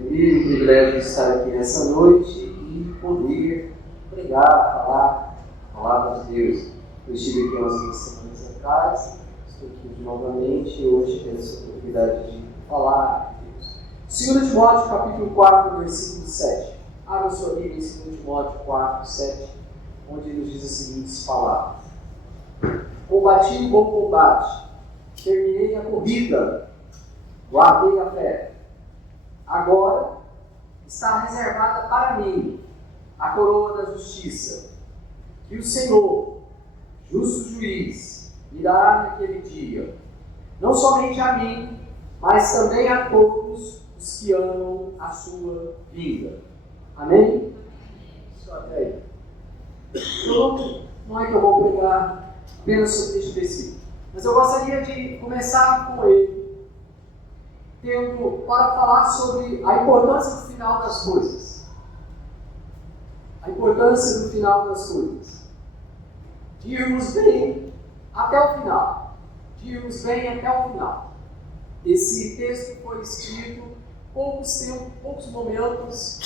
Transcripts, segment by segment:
feliz, o privilégio de estar aqui nessa noite e poder pregar, falar a palavra de Deus. Eu estive aqui umas 2 semanas atrás, estou aqui novamente e hoje tenho essa oportunidade de falar de Deus. 2 Timóteo, capítulo 4, versículo 7. Abra sua Bíblia em 2 Timóteo 4, 7, onde ele nos diz as seguintes palavras: Combati o bom combate, terminei a corrida, guardei a fé. Agora está reservada para mim a coroa da justiça, que o Senhor, justo juiz, me dará naquele dia, não somente a mim, mas também a todos os que amam a sua vinda. Amém? Só até aí. Então, não é que eu vou pregar apenas sobre este versículo, mas eu gostaria de começar com ele, tendo para falar sobre a importância do final das coisas. A importância do final das coisas. De irmos bem até o final. De irmos bem até o final. Esse texto foi escrito poucos momentos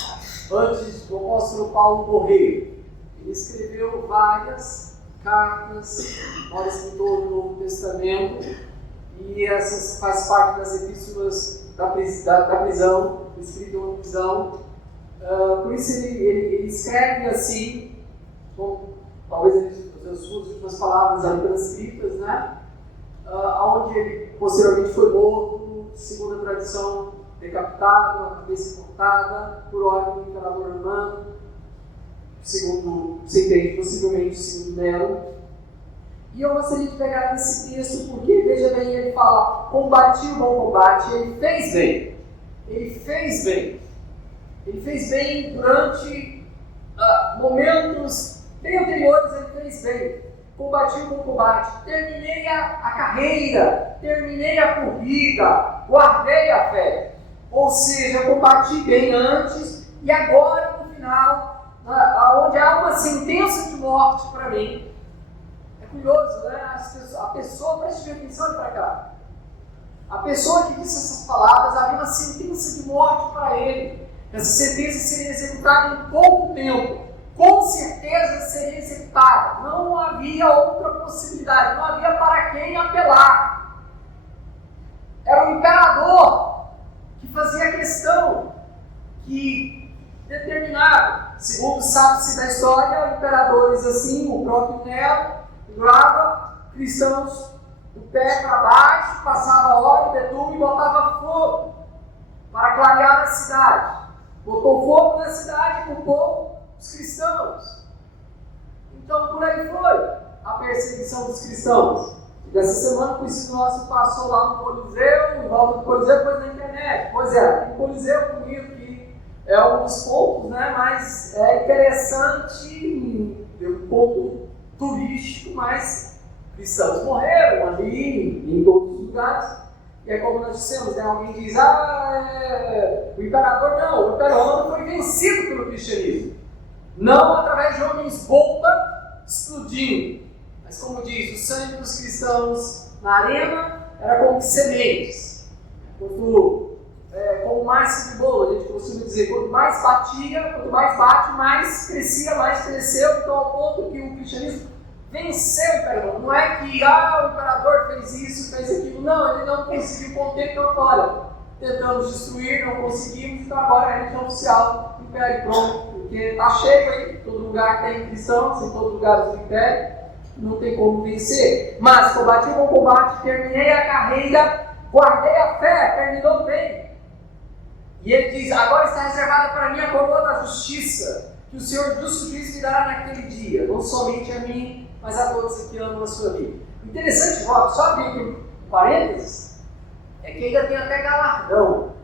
antes do apóstolo Paulo morrer. Ele escreveu várias cartas, maior escritor do Novo Testamento, e essas faz parte das epístolas da prisão, escrito na prisão. Por isso ele escreve assim, talvez as suas últimas palavras ali transcritas, né? Onde ele posteriormente foi morto, segundo a tradição, decapitado, a cabeça cortada, por ordem do imperador romano, segundo se entende, possivelmente segundo Nero. E eu gostaria de pegar nesse texto porque, veja bem, ele fala: combati o bom combate. Ele fez bem. Ele fez bem. Ele fez bem durante momentos bem anteriores. Ele fez bem. Combati o bom combate. Terminei a carreira. Terminei a corrida. Guardei a fé. Ou seja, combati bem antes e agora no final, onde há uma sentença de morte para mim. Curioso, né? A pessoa, preste atenção para cá. A pessoa que disse essas palavras, havia uma sentença de morte para ele. Essa sentença seria executada em pouco tempo. Com certeza seria executada. Não havia outra possibilidade. Não havia para quem apelar. Era o imperador que fazia questão, que determinava. Segundo sabe-se da história, imperadores assim, o próprio Nero, durava cristãos do pé para baixo, passava óleo, betume e botava fogo para clarear a cidade. Botou fogo na cidade e culpou os cristãos. Então por aí foi a perseguição dos cristãos. E dessa semana o conhecido nosso passou lá no Coliseu, em volta do Coliseu, depois na internet. Pois é, tem Coliseu bonito que é um dos pontos, né, mais interessante, um ponto turístico, mas cristãos morreram ali em todos os lugares. E é como nós dissemos, né? Alguém diz: o imperador não, o Império Romano foi vencido pelo cristianismo, não através de homens bomba explodindo, mas como diz, o sangue dos cristãos na arena era como sementes. Como massa de bolo, a gente costuma dizer, quanto mais bate, mais crescia, mais cresceu, então ao ponto que o cristianismo venceu o Império Romano. Não é que o imperador fez isso, fez aquilo, não, ele não conseguiu conter, então olha, tentamos destruir, não conseguimos, então agora é a religião oficial do Império, pronto, porque está cheio aí, todo lugar tem cristãos, em todos os lugares do Império, não tem como vencer. Mas combati o bom combate, terminei a carreira, guardei a fé, terminou bem. E ele diz: agora está reservada para mim a coroa da justiça, que o Senhor justo juiz me dará naquele dia, não somente a mim, mas a todos que amam a sua vida. Interessante, só abrir aqui um parênteses, é que ainda tem até galardão.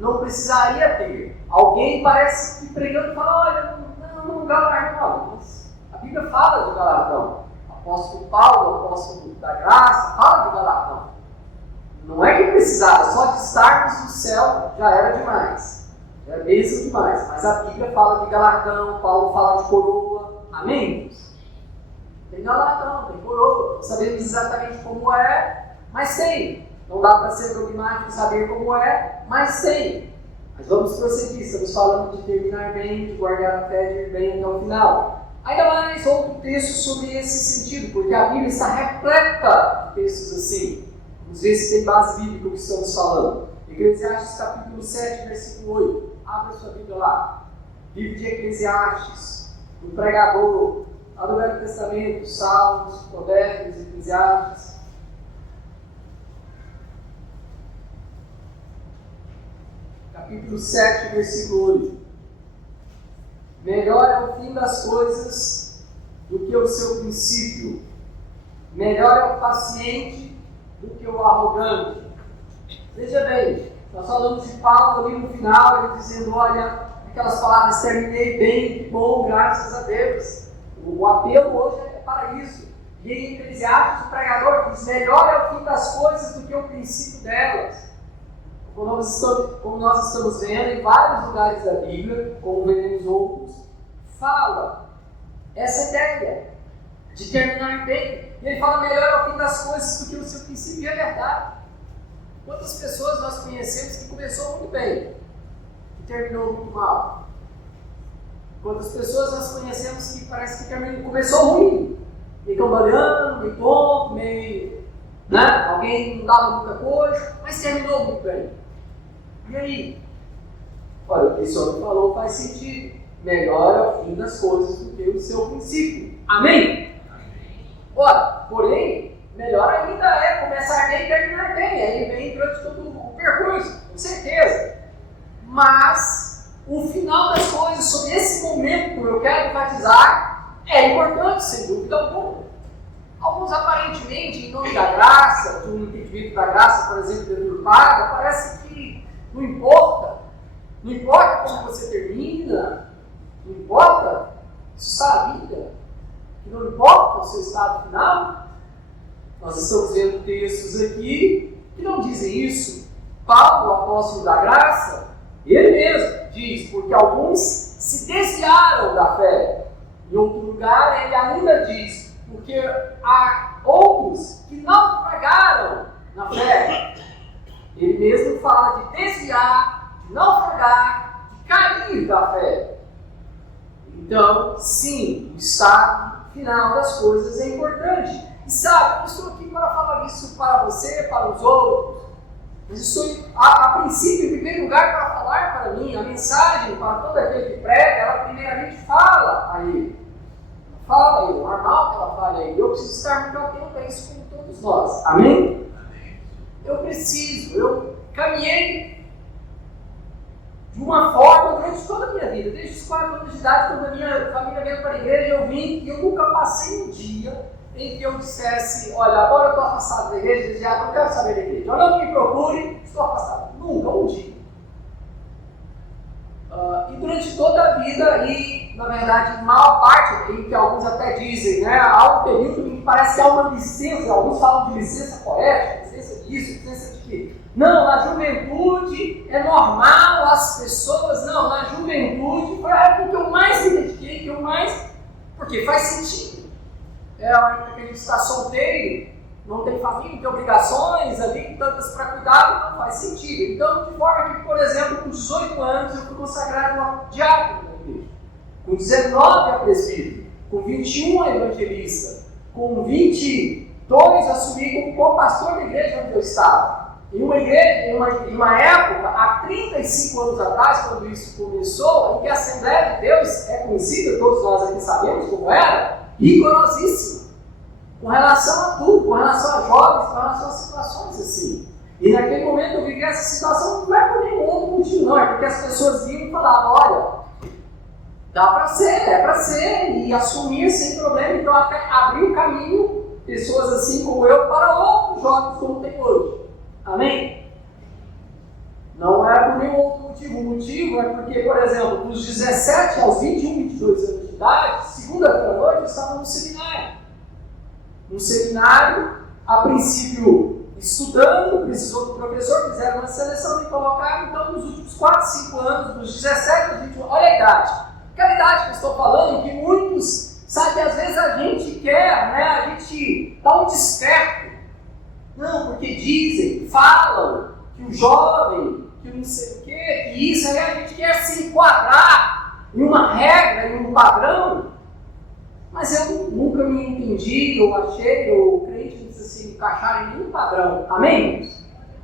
Não precisaria ter. Alguém parece que pregando fala: olha, não galardão. Mas a Bíblia fala de galardão. O apóstolo Paulo, o apóstolo da graça, fala de galardão. Não é que precisava, só de estarmos no céu já era demais. Já era bênção demais. Mas a Bíblia fala de galardão, Paulo fala de coroa. Amém? Tem galardão, tem coroa. Não sabemos exatamente como é, mas tem. Não dá para ser dogmático saber como é, mas tem. Mas vamos prosseguir, estamos falando de terminar bem, de guardar a fé, de ir bem até o final. Ainda mais outro texto sobre esse sentido, porque a Bíblia está repleta de textos assim. Vamos ver se tem base bíblica o que estamos falando. Eclesiastes capítulo 7, versículo 8. Abra sua Bíblia lá. Livro de Eclesiastes, do pregador, lá do Velho Testamento, Salmos, Provérbios, Eclesiastes. Capítulo 7, versículo 8. Melhor é o fim das coisas do que o seu princípio. Melhor é o paciente do que o arrogante. Veja bem, nós falamos de Paulo ali no final, ele dizendo, olha, aquelas palavras, terminei bem, que bom, graças a Deus. O apelo hoje é para isso. E em Eclesiastes, o pregador diz, melhor é o fim das coisas do que o princípio delas. Como nós estamos vendo em vários lugares da Bíblia, como veremos outros, fala essa ideia de terminar bem. E ele fala melhor é o fim das coisas do que o seu princípio, e é verdade. Quantas pessoas nós conhecemos que começou muito bem e terminou muito mal? Quantas pessoas nós conhecemos que parece que começou ruim, meio cambaleando, meio tonto, meio... né? Alguém não dava muita coisa, mas terminou muito bem. E aí? Olha, o que esse homem falou faz sentido. Melhor é o fim das coisas do que o seu princípio. Amém? Ora, porém, melhor ainda é começar bem e terminar bem. Aí vem durante todo o percurso, com certeza. Mas o final das coisas, sobre esse momento que eu quero enfatizar, é importante, sem dúvida alguma. Alguns aparentemente, em nome da graça, de um entendimento da graça, por exemplo, deturpada, parece que não importa como você termina, não importa se está a vida, que não importa o seu estado final. Nós estamos vendo textos aqui que não dizem isso. Paulo, o apóstolo da graça, ele mesmo diz, porque alguns se desviaram da fé. Em outro lugar, ele ainda diz, porque há outros que naufragaram na fé. Ele mesmo fala de desviar, de naufragar, de cair da fé. Então, sim, o estado final das coisas é importante. E sabe, eu estou aqui para falar isso para você, para os outros. Mas estou, a princípio, em primeiro lugar, para falar para mim. A mensagem para todo aquele que prega, ela primeiramente fala a ele. Fala a ele, normal que ela fale a ele. Eu preciso estar muito atento a isso como todos nós. Amém? Eu caminhei de uma forma durante toda a minha vida. Desde os 4 anos de idade, quando a minha família veio para a igreja, eu vim e eu nunca passei um dia em que eu dissesse, olha, agora eu estou afastado da igreja, já não quero saber da igreja. Olha, não me procure, estou afastado. Nunca, um dia. E durante toda a vida, e na verdade, maior parte, em que alguns até dizem, né, há um período em que parece que há uma licença, alguns falam de licença poética, licença disso, licença de quê? Não, na juventude é normal as pessoas, não, na juventude foi a época que eu mais me dediquei, porque faz sentido. É a época que a gente está solteiro, não tem família, tem obrigações ali, tantas para cuidar, não faz sentido. Então, de forma que, por exemplo, com 18 anos eu fui consagrado a diácono na igreja, com 19 a presbítero, com 21 a evangelista, com 22 assumi como pastor da igreja onde eu estava. Em uma igreja, em uma época, há 35 anos atrás, quando isso começou, em que a Assembleia de Deus é conhecida, todos nós aqui sabemos como era, rigorosíssima, com relação a tudo, com relação a jovens, com relação a situações assim. E naquele momento eu vi que essa situação não é por nenhum outro motivo, não, é porque as pessoas vinham e falavam, olha, dá para ser, é para ser, e assumir sem problema, então até abrir o caminho, pessoas assim como eu, para outros jovens como tem hoje. Amém? Não é por nenhum outro motivo. O motivo é porque, por exemplo, dos 17 aos 21, 22 anos de idade, segunda-feira à noite eu estava no seminário. No seminário, a princípio estudando, precisou do professor, fizeram uma seleção e colocaram, então, nos últimos 4, 5 anos, dos 17 aos 21, olha a idade. Aquela idade que eu estou falando, que muitos, sabe, às vezes a gente quer, né, a gente dá um desperto. Não, porque dizem, falam, que o jovem que não sei o quê, que isso, aí a gente quer se enquadrar em uma regra, em um padrão, mas eu nunca me entendi, ou achei, ou crente não precisa se encaixar em nenhum padrão. Amém?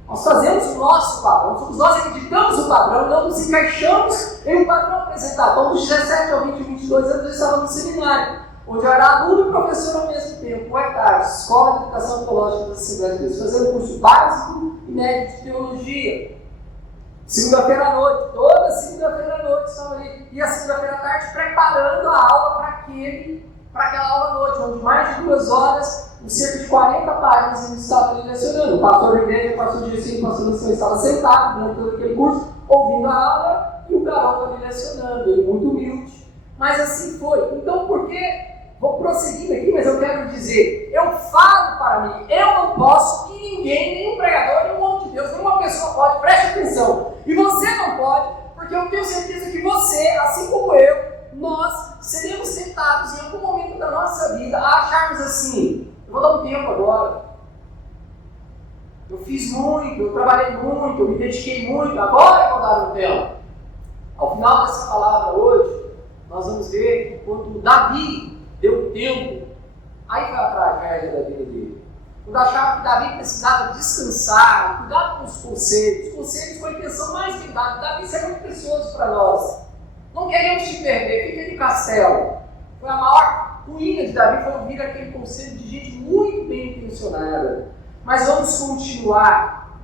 Nós fazemos o nosso padrão, somos nós que editamos o padrão, não nos encaixamos em um padrão apresentado. Então, dos 17 ao 20, 22 anos, eu estava no seminário, onde eu era aluno e professor ao mesmo tempo, ETAR, Escola de Educação Teológica da Assembleia de Deus, fazendo curso básico e médio de teologia. Segunda-feira à noite, toda segunda-feira à noite estava ali, e a segunda-feira à tarde preparando a aula para aquela aula à noite, onde mais de 2 horas, em cerca de 40 páginas, ele estava ali lecionando. O pastor da igreja, o pastor de ensino, o pastor da ensino estava sentado durante todo aquele curso, ouvindo a aula, e o garoto ali lecionando, ele muito humilde. Mas assim foi. Então, por que? Vou prosseguindo aqui, mas eu quero dizer, eu falo para mim, eu não posso, e ninguém, nenhum pregador, nenhum homem de Deus, nenhuma pessoa pode, preste atenção. E você não pode, porque eu tenho certeza que você, assim como eu, nós seremos tentados em algum momento da nossa vida a acharmos assim, eu vou dar um tempo agora, eu fiz muito, eu trabalhei muito, eu me dediquei muito, agora eu vou dar um tempo. Ao final dessa palavra hoje, nós vamos ver que quando Davi deu tempo, aí foi a tragédia da vida dele. Quando achava que Davi precisava descansar, cuidar com os conselhos com a intenção mais bem dada. Davi, isso é muito precioso para nós. Não queremos te perder, fica no castelo. Foi a maior ruína de Davi, foi ouvir aquele conselho de gente muito bem intencionada. Mas vamos continuar.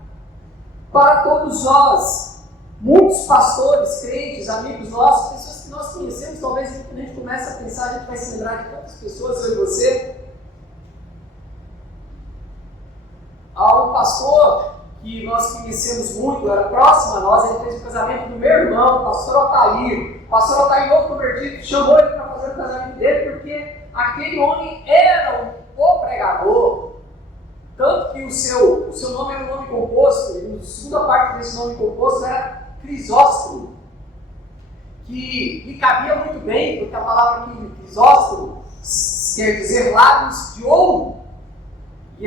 Para todos nós, muitos pastores, crentes, amigos nossos, pessoas que nós conhecemos, talvez quando a gente comece a pensar, a gente vai se lembrar de quantas pessoas, eu e você. Há um pastor que nós conhecemos muito, era próximo a nós, ele fez o casamento do meu irmão, o pastor Altair. O pastor Altair, novo convertido, chamou ele para fazer o casamento dele, porque aquele homem era o pregador. Tanto que o seu nome era um nome composto, e a segunda parte desse nome composto era Crisóstomo, que lhe cabia muito bem, porque a palavra aqui, Crisóstomo, quer dizer lábios de ouro. E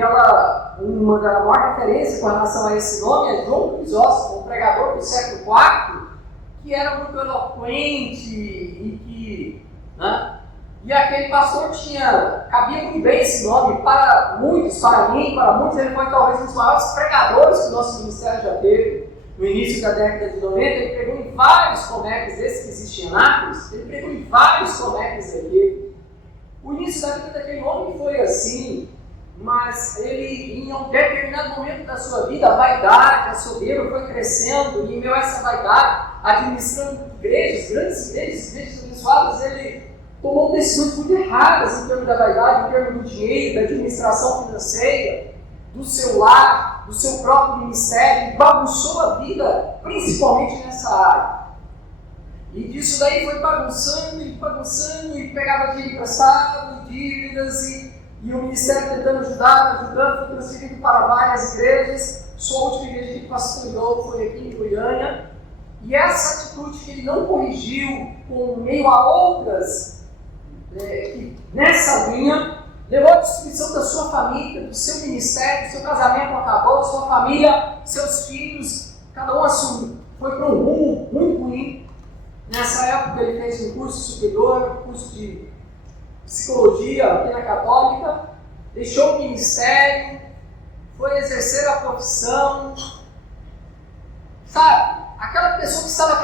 uma da maior referência com relação a esse nome é João Crisóstomo, um pregador do século IV, que era muito eloquente e que... E aquele pastor cabia muito bem esse nome para muitos, para mim, para muitos, ele foi talvez um dos maiores pregadores que o nosso ministério já teve. No início da década de 90, ele pregou em vários comédias desses que existiam em Nápoles, ele pregou em vários comédias aqui. O início da vida daquele homem foi assim, mas ele, em um determinado momento da sua vida, a vaidade, a soberba foi crescendo, e em meio a essa vaidade, administrando igrejas, grandes igrejas abençoadas, ele tomou decisões muito erradas em termos da vaidade, em termos do dinheiro, da administração financeira, do seu lar, do seu próprio ministério, e bagunçou a vida, principalmente nessa área. E disso daí foi bagunçando, e pegava dinheiro emprestado, dívidas, e o ministério tentando ajudando, foi transferido para várias igrejas. Sua última igreja que pastoreou foi aqui em Goiânia. E essa atitude que ele não corrigiu, com meio a outras, nessa linha, levou à destruição da sua família, do seu ministério, do seu casamento acabou, sua família, seus filhos, cada um assumiu. Foi para um rumo muito ruim. Nessa época ele fez um curso superior, um curso de psicologia aqui na Católica, deixou o ministério, foi exercer a profissão. Sabe, aquela pessoa que estava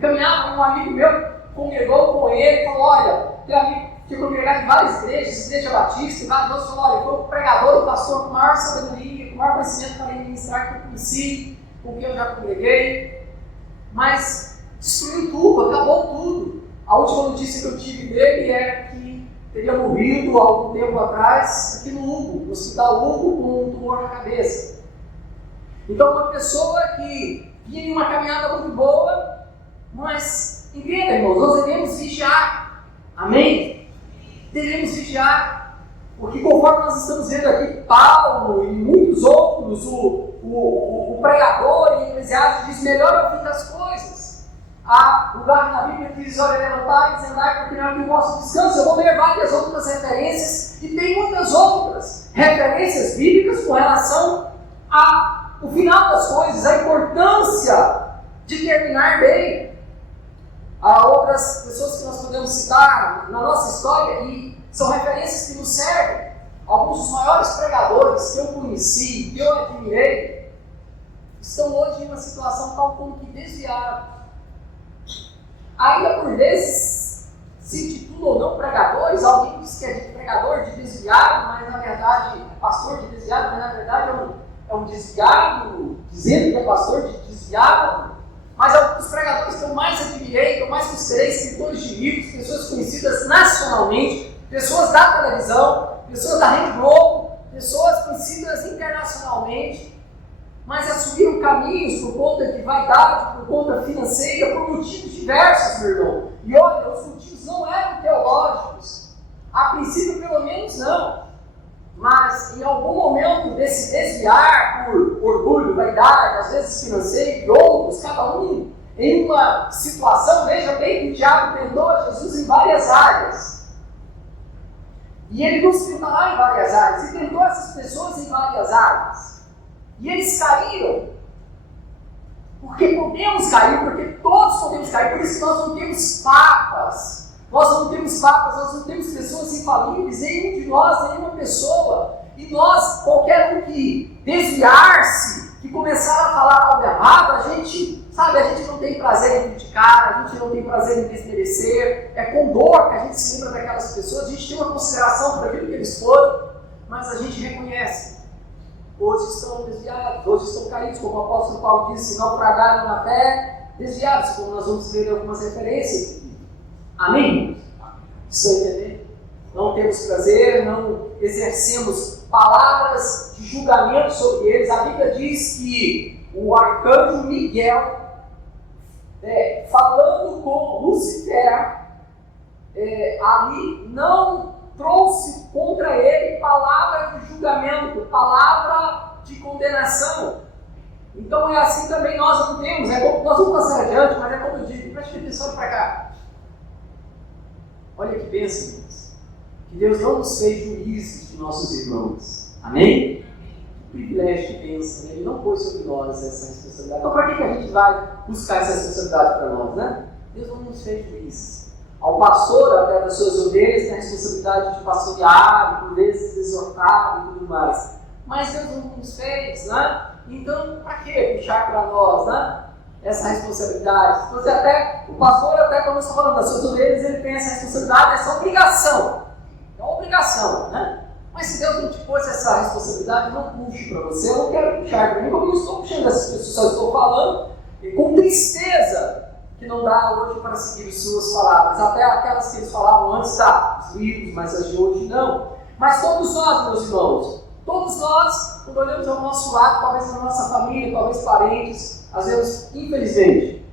caminhava, um amigo meu congregou com ele, falou, olha, tem amigo que congregava em várias igrejas, igreja batista, e vários outros falou, olha, foi o pregador, o pastor com maior sabedoria, com maior conhecimento para ministrar que eu conheci, com quem eu já congreguei, mas destruiu tudo, acabou tudo. A última notícia que eu tive dele era que teria morrido há algum tempo atrás aqui no Hugo, no Hospital Hugo, com um tumor na cabeça. Então, uma pessoa que vinha em uma caminhada muito boa, mas, entenda, irmãos, nós devemos vigiar. Amém? Devemos vigiar, porque conforme nós estamos vendo aqui, Paulo e muitos outros, o pregador em Eclesiastes diz, melhor é o fim das coisas. Há lugar na Bíblia que diz, olha, levantai e andai, porque não é o vosso descanso. Eu vou ler várias outras referências, e tem muitas outras referências bíblicas com relação a o final das coisas, a importância de terminar bem. Há outras pessoas que nós podemos citar na nossa história e são referências que nos servem. Alguns dos maiores pregadores que eu conheci, que eu admirei, estão hoje em uma situação tal como que desviaram. Ainda por vezes se titulam não pregadores, alguém diz que é de pregador de desviado, mas na verdade é pastor de desviado, mas na verdade é um desviado, dizendo que é pastor de desviado. Mas alguns dos pregadores que eu mais admirei, que eu mais considerei escritores de livros, pessoas conhecidas nacionalmente, pessoas da televisão, pessoas da Rede Globo, pessoas conhecidas internacionalmente, mas assumiram caminhos por conta de vaidade, por conta financeira, por motivos diversos, meu irmão. E olha, os motivos não eram teológicos. A princípio, pelo menos, não. Mas, em algum momento desse desviar por orgulho, vaidade, às vezes financeiro e outros, cada um em uma situação, veja bem que o diabo tentou a Jesus em várias áreas. E ele nos tentará em várias áreas, e tentou essas pessoas em várias áreas. E eles caíram. Porque podemos cair, porque todos podemos cair, por isso que nós não temos papas. Nós não temos papas, nós não temos pessoas infalíveis, nenhum de nós, nenhuma pessoa. E nós, qualquer um que desviar-se, que começar a falar algo errado, a gente não tem prazer em criticar, a gente não tem prazer em desmerecer. É com dor que a gente se lembra daquelas pessoas, a gente tem uma consideração por aquilo que eles foram, mas a gente reconhece. Hoje estão desviados, hoje estão caídos, como o apóstolo Paulo disse, naufragaram na fé, desviados, como nós vamos ver em algumas referências. Amém? Estão entendendo? Não temos prazer, não exercemos palavras de julgamento sobre eles. A Bíblia diz que o arcanjo Miguel, falando com Lucifer, ali não trouxe contra ele palavra de julgamento, palavra de condenação. Então é assim também nós não temos. Nós vamos passar adiante, mas é como eu digo, preste atenção para cá. Olha que bênção, irmãos. Que Deus não nos fez juízes de nossos irmãos. Amém? Que privilégio de bênção. Ele não pôs sobre nós essa responsabilidade. Então, para que a gente vai buscar essa responsabilidade para nós, né? Deus não nos fez juízes. Ao pastor, até das suas ovelhas, tem a responsabilidade de pastorear, por vezes exortar e tudo mais. Mas Deus não nos fez, né? Então, para que puxar para nós, né? Essa responsabilidade. O pastor, até quando eu estou falando das suas ovelhas, ele tem essa responsabilidade, essa obrigação. É uma obrigação, né? Mas se Deus não te pôs essa responsabilidade, não puxe para você. Eu não quero puxar para mim, como eu não estou puxando essas pessoas, só estou falando e com tristeza que não dá hoje para seguir as suas palavras. Até aquelas que eles falavam antes, os livros, mas as de hoje não. Mas todos nós, meus irmãos, todos nós, quando olhamos ao nosso lado, talvez na nossa família, talvez parentes, às vezes, infelizmente,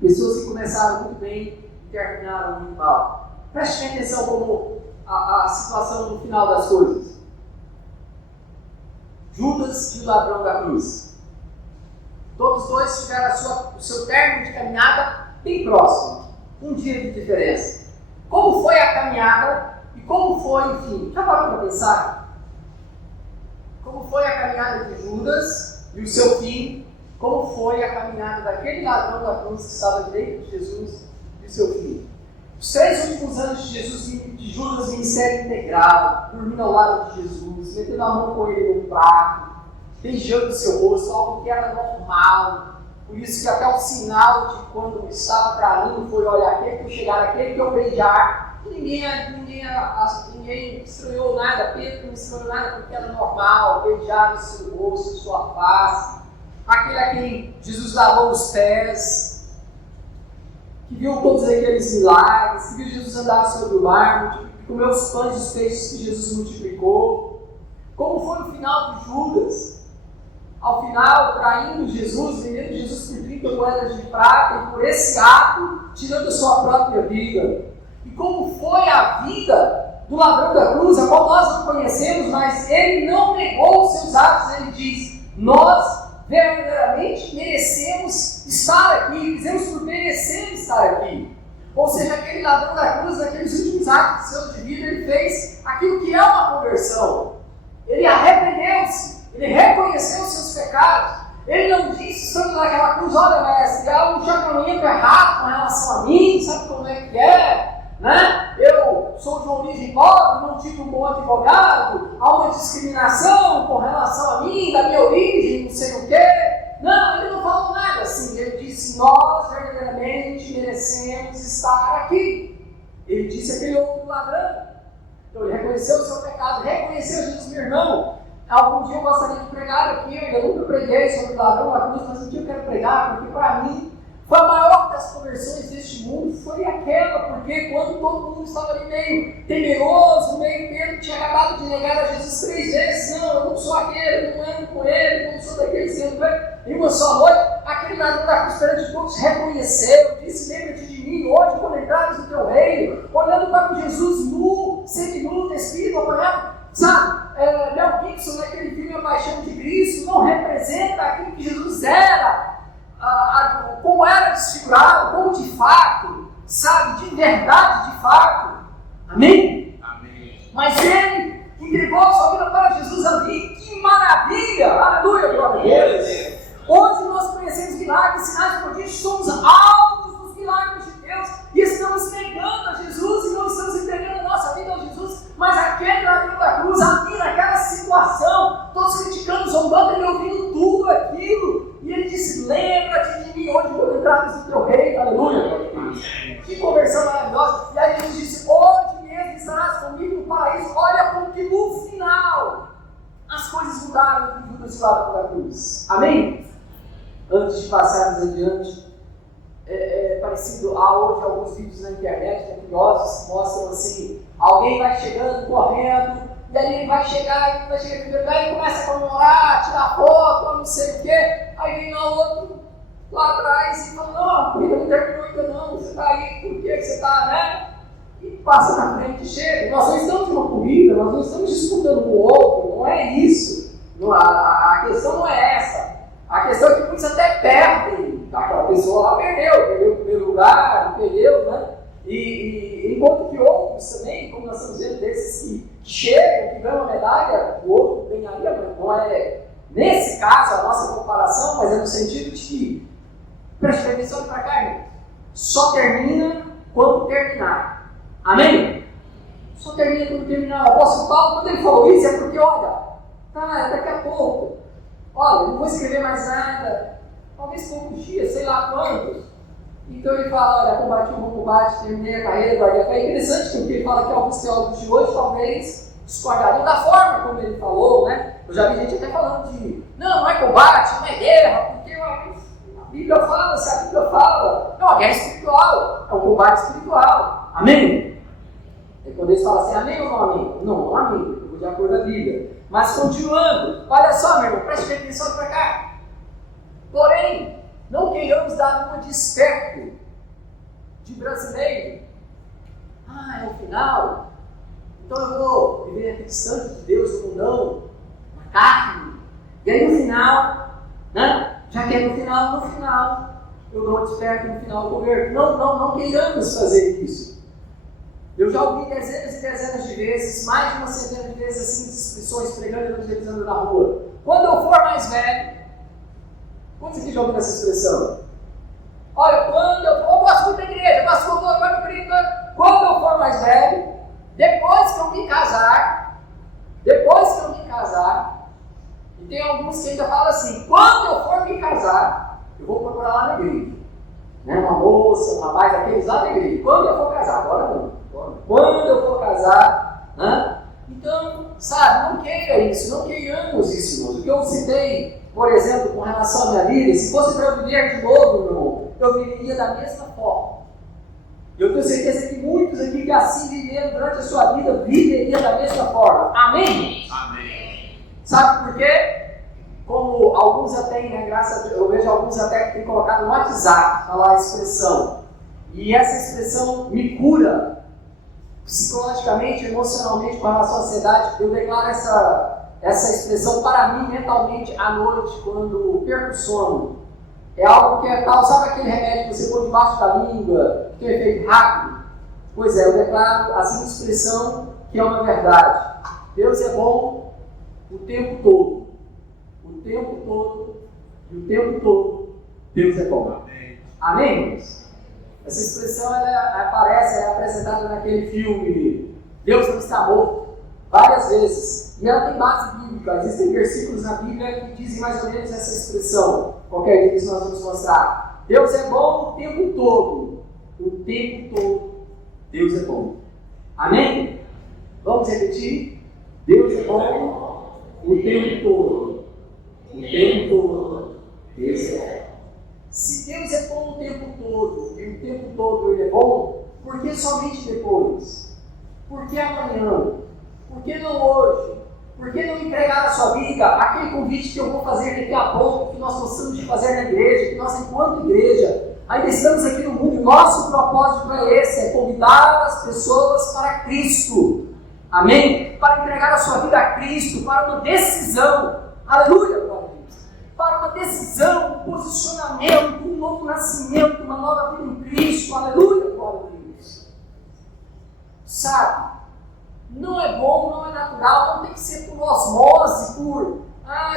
pessoas que começaram muito bem e terminaram muito mal. Preste atenção como a situação no final das coisas. Judas e o ladrão da cruz. Todos dois tiveram o seu término de caminhada bem próximo. Um dia de diferença. Como foi a caminhada e como foi o fim? Já parou para pensar? Como foi a caminhada de Judas e o seu fim? Como foi a caminhada daquele ladrão da cruz que estava direito de Jesus e o seu fim? Os 3 últimos anos de Judas, ministério integral, dormindo ao lado de Jesus, metendo a mão com ele no prato, beijando o seu rosto, algo que era normal. Por isso que até o sinal de quando estava para mim foi, olha, aquele que eu chegar, aquele que eu beijar, ninguém estranhou nada, Pedro não estranhou nada porque era normal, beijar o seu rosto, sua face, aquele a quem Jesus lavou os pés, que viu todos aqueles milagres, que viu Jesus andar sobre o mar, que comeu os pães e os peixes que Jesus multiplicou. Como foi o final de Judas? Ao final, traindo Jesus, vendendo Jesus por 30 moedas de prata e por esse ato, tirando a sua própria vida. E como foi a vida do ladrão da cruz, a qual nós não conhecemos, mas ele não negou os seus atos, ele diz, nós verdadeiramente merecemos estar aqui, fizemos por merecer estar aqui. Ou seja, aquele ladrão da cruz, naqueles últimos atos de vida, ele fez aquilo que é uma conversão. Ele arrependeu-se, ele reconheceu os seus pecados. Ele não disse, estando naquela cruz, olha, mestre, há um chamamento errado com relação a mim, sabe como é que é? Né? Eu sou de origem pobre, não tive um bom advogado, há uma discriminação com relação a mim, da minha origem, não sei o quê. Não, ele não falou nada assim. Ele disse, nós verdadeiramente merecemos estar aqui. Ele disse aquele outro ladrão. Então ele reconheceu o seu pecado, reconheceu Jesus, meu irmão. Algum dia eu gostaria de pregar aqui, eu ainda nunca preguei sobre o ladrão da cruz, mas um dia eu quero pregar, porque para mim foi a maior das conversões deste mundo, foi aquela, porque quando todo mundo estava ali meio temeroso, meio medo, tinha acabado de negar a Jesus 3 vezes, não, eu não sou aquele, eu não ando com ele, eu não sou daquele, em uma só noite, aquele ladrão da cruz perante todos reconheceu, disse, lembra-te de mim, hoje quando entrares no teu reino, olhando para Jesus nu, seminu, despido, apanhado, sabe, Mel Gibson, naquele filme A Paixão de Cristo, não representa aquilo que Jesus era, como era desfigurado, como de fato, sabe, de verdade, de fato. Amém? Amém. Mas ele entregou a sua vida para Jesus ali. Que maravilha! Aleluia, glória a Deus. Hoje nós conhecemos milagres, sinais, prodígios, somos alvos dos milagres de Deus e estamos negando a Jesus e não estamos entregando a nossa vida a Jesus. Mas aquele ladrão da cruz, ali naquela situação, todos criticando, zombando, ele ouvindo tudo aquilo. E ele disse, lembra-te de mim hoje quando entrares no teu reino, aleluia. Que conversão maravilhosa. E aí Jesus disse, hoje mesmo estarás comigo no paraíso. Olha como que no final as coisas mudaram entre Judas e o ladrão da cruz. Amém? Antes de passarmos adiante, parecido a hoje alguns vídeos na internet, curiosos, que mostram assim, alguém vai chegando, correndo, e aí ele vai chegar primeiro, aí ele começa a comemorar, tirar foto, não sei o quê, aí vem lá outro, lá atrás, e fala, não, a corrida não terminou ainda não, você está aí, por que você está, né? E passa na frente e chega. Nós não estamos numa corrida, nós não estamos disputando com o outro, não é isso. A questão não é essa. A questão é que muitos até perdem. Aquela pessoa lá perdeu o primeiro lugar, perdeu, né? E enquanto que outros também, como nós estamos vendo desses que chegam, que ganham a medalha, o outro ganharia, não é nesse caso a nossa comparação, mas é no sentido de que, preste atenção para cá, irmão, só termina quando terminar. Amém? Só termina quando terminar. O apóstolo Paulo, quando ele falou isso, é porque, olha, daqui a pouco, olha, não vou escrever mais nada, talvez poucos dias, sei lá quantos. Então ele fala, olha, combati o bom combate, terminei a carreira, guardei a fé. É interessante porque ele fala que alguns teólogos de hoje talvez discordariam da forma como ele falou, né? Eu já vi gente até falando de, não é combate, não é guerra, porque a Bíblia fala, se a Bíblia fala, é uma guerra espiritual, é um combate espiritual. Amém? E quando eles falam assim, amém ou não amém? Não amém, eu vou de acordo com a Bíblia. Mas continuando, olha só, meu irmão, preste atenção para cá. Porém, não queiramos dar uma de esperto, de brasileiro. É o final, então eu vou viver aqui distante de Deus, no mundão, na carne. E aí no final, né? Já que é no final, eu dou uma de esperto, no final eu converto. Não queiramos fazer isso. Eu já ouvi dezenas e dezenas de vezes, mais de uma centena de vezes, assim, expressões pregando e evangelizando na rua. Quando eu for mais velho, quantos aqui já ouviram essa expressão? Olha, quando eu gosto muito da igreja, eu gosto muito agora do Cristo, quando eu for mais velho, depois que eu me casar, e tem alguns que ainda falam assim, quando eu for me casar, eu vou procurar lá na igreja. Né? Uma moça, um rapaz, aqueles lá na igreja. Quando eu for casar, agora não. Quando eu for casar, né? Então, sabe, não queira isso, não queiramos isso, irmãos. O que eu citei, por exemplo, com relação à minha vida, se fosse para eu viver de novo, meu irmão, eu viveria da mesma forma. Eu tenho certeza que muitos aqui que assim viveram durante a sua vida, viveriam da mesma forma. Amém? Amém. Sabe por quê? Como alguns até, né, graças a Deus, eu vejo alguns até que têm colocado no WhatsApp, falar a expressão. E essa expressão me cura psicologicamente, emocionalmente, com relação à ansiedade. Eu declaro essa expressão para mim mentalmente à noite, quando perco o sono. É algo que é tal, sabe aquele remédio que você põe debaixo da língua, que tem um efeito rápido? Pois é, eu declaro assim uma expressão que é uma verdade. Deus é bom o tempo todo. O tempo todo. E o tempo todo, Deus é bom. Amém? Amém? Essa expressão aparece, é apresentada naquele filme Deus não está morto, várias vezes. E ela tem base bíblica. Existem versículos na Bíblia que dizem mais ou menos essa expressão. Qualquer dia nós vamos mostrar. Deus é bom o tempo todo. O tempo todo, Deus é bom. Amém? Vamos repetir? Deus é bom o tempo todo. O tempo todo, Deus é bom. Se Deus é bom o tempo todo, e o tempo todo Ele é bom, por que somente depois? Por que amanhã? Por que não hoje? Por que não entregar a sua vida? Aquele convite que eu vou fazer daqui a pouco, que nós possamos de fazer na igreja, que nós, enquanto igreja, ainda estamos aqui no mundo, e nosso propósito é esse, é convidar as pessoas para Cristo. Amém? Para entregar a sua vida a Cristo, para uma decisão. Aleluia, glória a Deus. Para uma decisão, um posicionamento, um novo nascimento, uma nova vida em Cristo. Aleluia, glória a Deus. Sabe? Não é bom, não é natural, não tem que ser por osmose, eu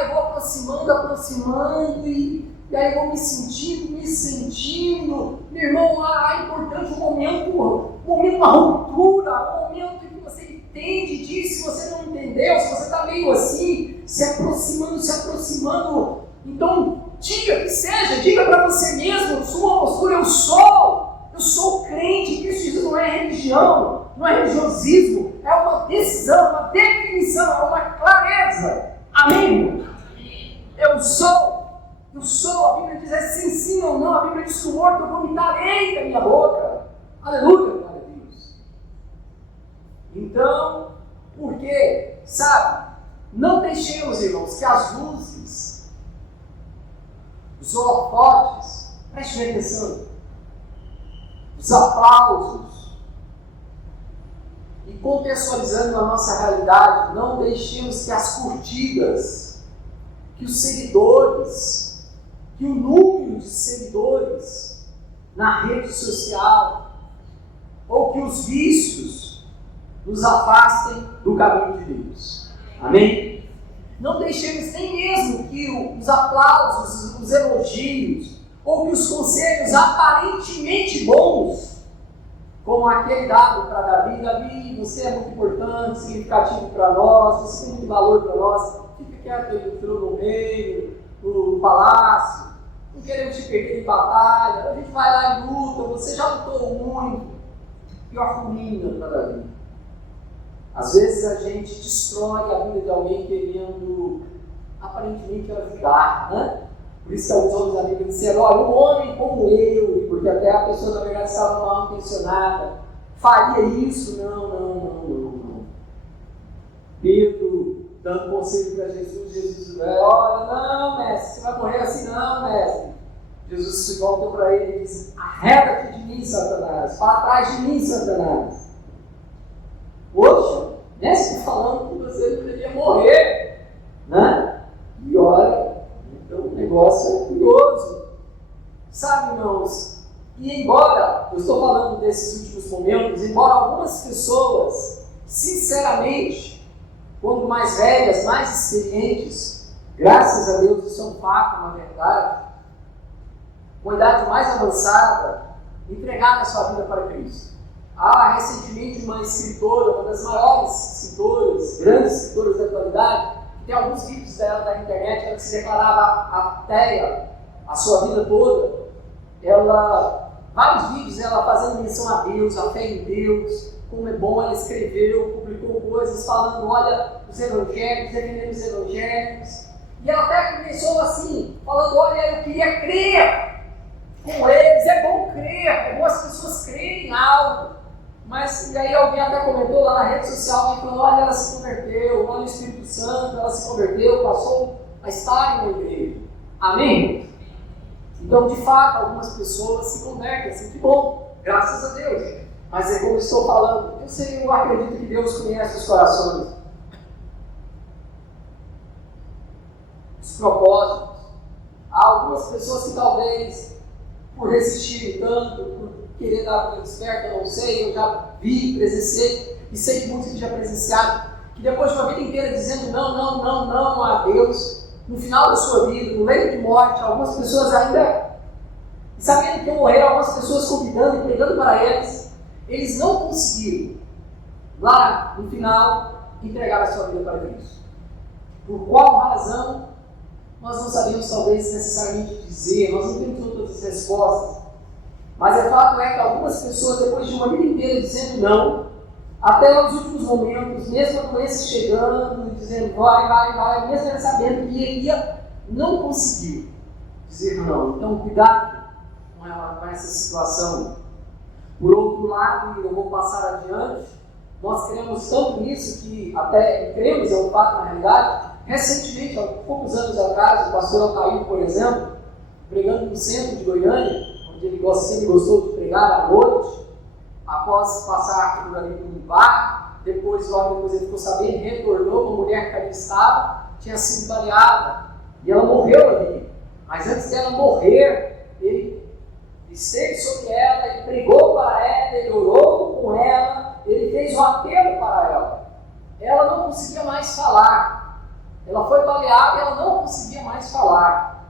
vou aproximando e aí eu vou me sentindo. Meu irmão, é importante um momento, uma ruptura, um momento em que você entende disso, se você não entendeu, se você está meio assim, se aproximando, então diga que seja, diga para você mesmo, sua postura, eu sou crente, Cristo Jesus não é religião, não é religiosismo, é uma decisão, uma definição, é uma clareza. Amém? Eu sou, a Bíblia diz sim ou não, a Bíblia diz que o morto eu vomitarei da minha boca. Aleluia, glória a Deus. Então, porque, sabe, não deixemos, irmãos, que as luzes, os holofotes, prestem atenção, os aplausos, e contextualizando a nossa realidade, não deixemos que as curtidas, que os seguidores, que o número de seguidores na rede social, ou que os vícios nos afastem do caminho de Deus. Amém? Não deixemos nem mesmo que os aplausos, os elogios, ou que os conselhos aparentemente bons, como aquele dado para Davi, você é muito importante, significativo para nós, você tem muito valor para nós, fica quieto aí no trono no meio, no palácio, não queremos te perder em batalha, a gente vai lá e luta, você já lutou muito, pior ruína para Davi. Às vezes a gente destrói a vida de alguém querendo aparentemente ajudar, né? Por isso que alguns homens da Bíblia disseram, olha, um homem como eu, porque até a pessoa na verdade estava mal intencionada, faria isso? Não. Pedro dando conselho para Jesus, Jesus olha, não, mestre, você vai morrer assim, não, mestre. Jesus se volta para ele e diz, arreda-te de mim, Satanás, para trás de mim, Satanás. Poxa, mestre, falando que você não deveria morrer, né? E olha, então o negócio é curioso. Sabe, irmãos, e embora, eu estou falando desses últimos momentos, embora algumas pessoas, sinceramente, quando mais velhas, mais experientes, graças a Deus, isso é um fato, uma verdade, com a idade mais avançada, entregaram a sua vida para Cristo. Recentemente uma escritora, uma das maiores escritoras, grandes escritoras da atualidade, tem alguns vídeos dela na internet, ela se declarava ateia a sua vida toda. Vários vídeos ela fazendo menção a Deus, a fé em Deus, como é bom, ela escreveu, publicou coisas falando, olha, os evangélicos, defendendo os evangélicos. E ela até começou assim, falando, olha, eu queria crer com eles, é bom crer, é bom as pessoas crerem em algo. Mas, e aí alguém até comentou lá na rede social, e falou, olha, ela se converteu, olha o Espírito Santo, ela se converteu, passou a estar em uma igreja. Amém? Então, de fato, algumas pessoas se convertem, assim, que bom, graças a Deus. Mas é como eu estou falando, eu acredito que Deus conhece os corações, os propósitos. Há algumas pessoas que talvez, por resistirem tanto, por querer dar uma vida desperta, não sei, eu já vi, presenciei, e sei que muitos que já presenciaram, que depois de uma vida inteira dizendo não a Deus, no final da sua vida, no leito de morte, algumas pessoas ainda, sabendo que morreram, algumas pessoas convidando e pregando para eles não conseguiram, lá no final, entregar a sua vida para Cristo. Por qual razão? Nós não sabemos, talvez, necessariamente dizer, nós não temos todas as respostas. Mas o fato é que algumas pessoas, depois de uma vida inteira dizendo não, até os últimos momentos, mesmo a doença chegando, dizendo vai, mesmo ele sabendo que iria, não conseguiu dizer não. Então, cuidado com essa situação. Por outro lado, e eu vou passar adiante, nós cremos tanto nisso que até cremos, é um fato na realidade. Recentemente, há poucos anos atrás, o pastor Altair, por exemplo, pregando no centro de Goiânia, onde ele sempre gostou de pregar à noite, após passar por ali por um bar, logo depois ele ficou sabendo, retornou, uma mulher que ali estava, tinha sido baleada, e ela morreu ali. Mas antes dela morrer, ele esteve sobre ela, ele pregou para ela, ele orou com ela, ele fez um apelo para ela. Ela não conseguia mais falar. Ela foi baleada e ela não conseguia mais falar.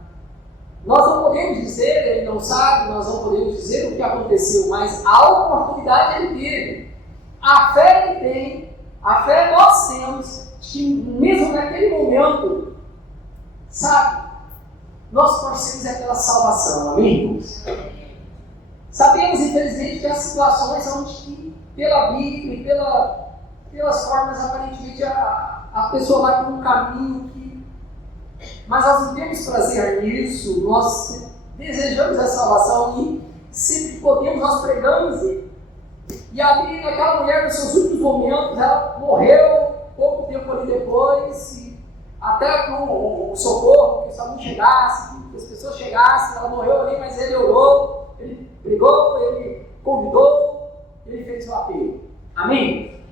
Nós não podemos dizer, ele não sabe, nós não podemos dizer o que aconteceu, mas a oportunidade ele teve. A fé ele tem, a fé nós temos, que mesmo naquele momento, sabe, nós torcemos aquela salvação, amém? Sabemos, infelizmente, que há situações onde, pela Bíblia e pelas formas, aparentemente, a pessoa vai por um caminho que... Mas nós não temos prazer nisso, nós desejamos a salvação e sempre que podemos nós pregamos. E a Bíblia, aquela mulher, nos seus últimos momentos, ela morreu pouco tempo ali depois, e até que o socorro, que o SAMU chegasse, que as pessoas chegassem, ela morreu ali, mas ele orou, ele pregou, ele convidou, ele fez o apelo. Amém?